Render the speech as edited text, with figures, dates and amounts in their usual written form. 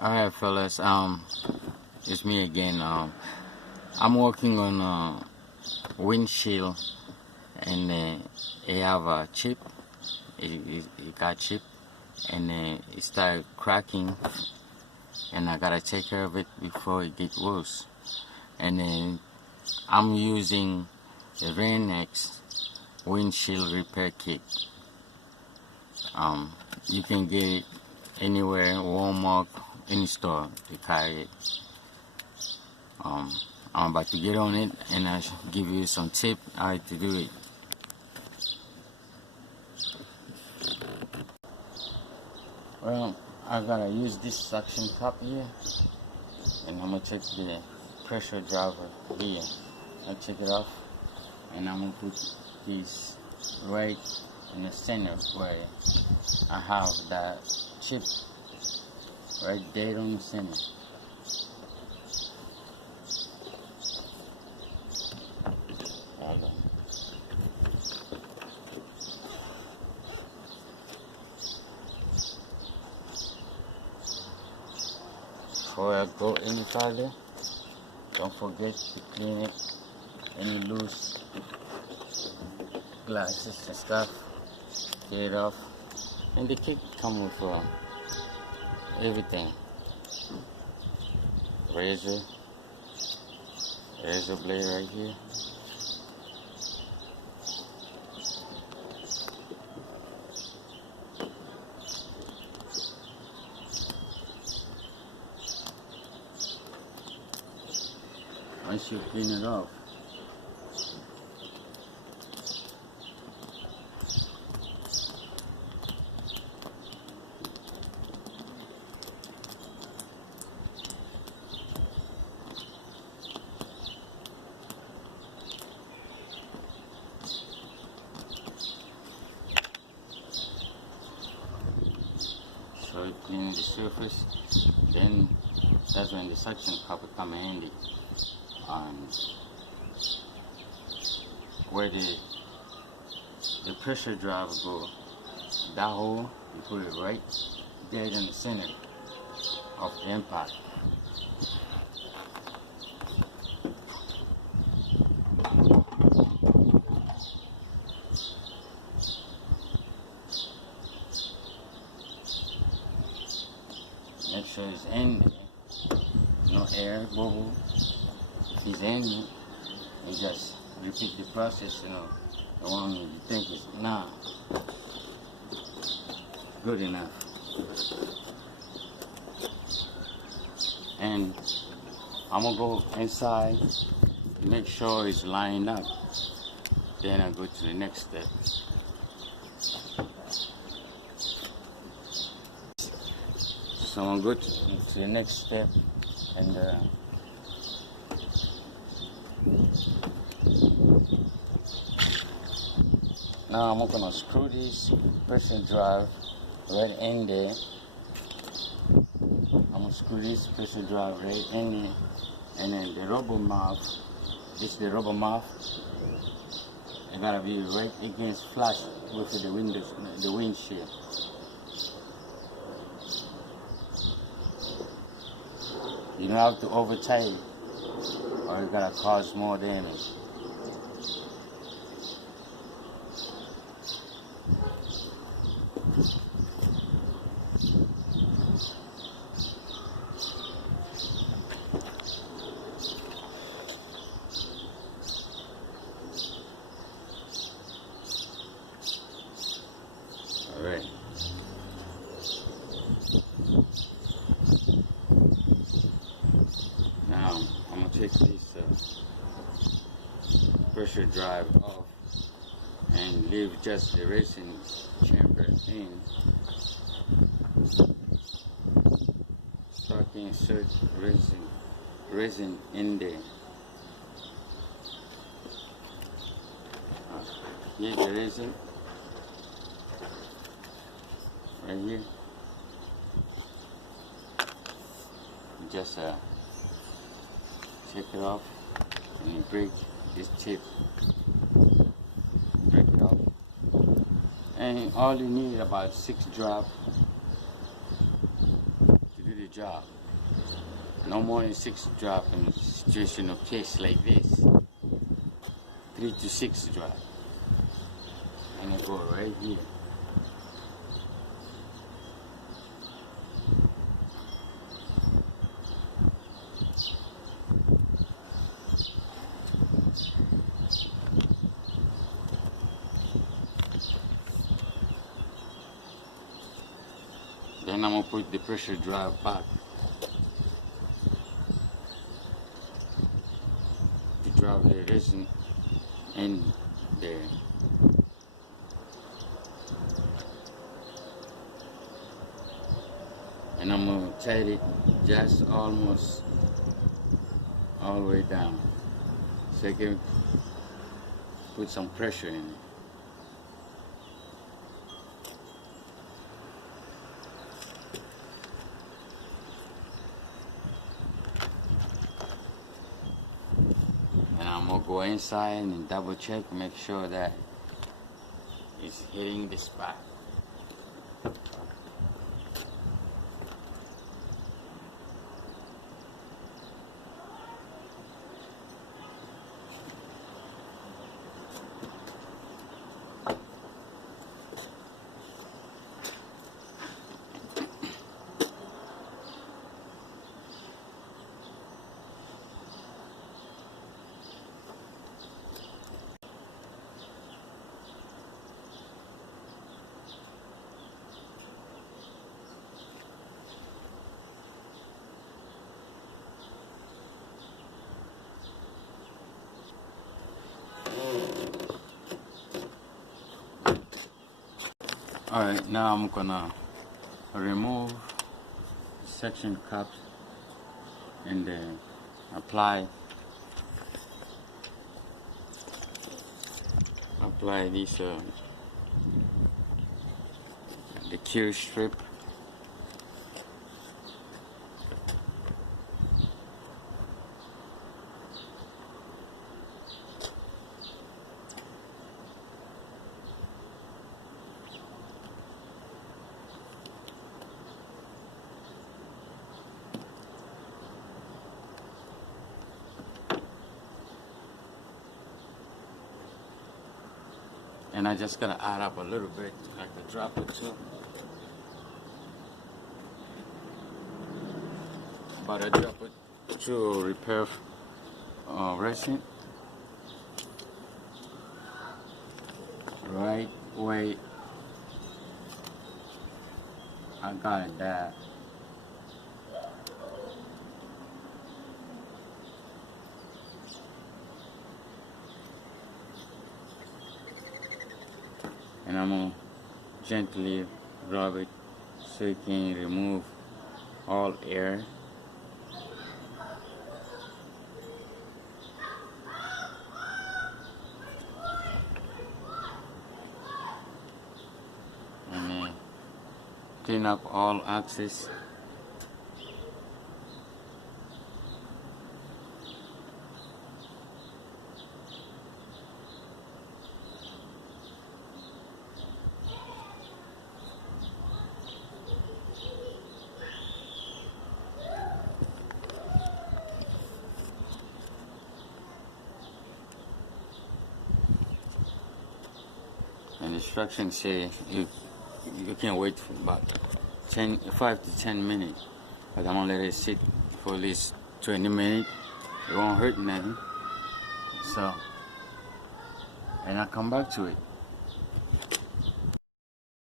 Alright, fellas. It's me again. I'm working on windshield, and it have a chip. It got chip, and it started cracking, and I gotta take care of it before it gets worse. And then I'm using the Rain-X windshield repair kit. You can get it anywhere, Walmart, any store. They carry it. I'm about to get on it, and I'll give you some tip how to do it. Well, I gotta use this suction cup here, and I'm gonna take the pressure driver here. I'll take it off, and I'm gonna put this right in the center where I have that chip right there on the center. Before I go any further, don't forget to clean it. Any loose glasses and stuff, get it off. And the kit comes with everything. Razor blade right here. Once you clean it off, so you clean the surface, then that's when the suction cup will come handy. Where the pressure drive will go, that hole, you put it right there in the center of the impact. Make sure it's in there, no air bubble. If it's in there, you just repeat the process, the one you think is not good enough. And I'm gonna go inside, make sure it's lined up. Then I go to the next step. So I'm gonna go to the next step, and now I'm gonna screw this pressure drive right in there. I'm gonna screw this pressure drive right in there, and then the rubber mouth. This is the rubber mouth. It gotta be right against flush with the windows, the windshield. You don't have to over tighten it, or it's gonna cause more damage. Alright. Now I'm gonna take this pressure drive off and leave just the resin chamber in. Start to insert resin in there. Here's the resin right here. Just take it off and you break this tip. Break it off. And all you need about 6 drops to do the job. No more than 6 drop in a situation of case like this. 3 to 6 drop. And I go right here. Then I'm gonna put the pressure drive back. To drive the resin in there. And I'm gonna tight it just almost all the way down. So I can put some pressure in it. And I'm gonna go inside and double check, make sure that it's hitting the spot. Alright, now I'm gonna remove section caps and then apply this the cure strip. And I just gotta add up a little bit, like a drop or two. About a drop or two repair resin. Right way. I got it there. And I'm gonna gently rub it so you can remove all air. And then clean up all axes. And instructions say you can wait for about 5 to 10 minutes. But I'm gonna let it sit for at least 20 minutes. It won't hurt nothing. So, and I'll come back to it.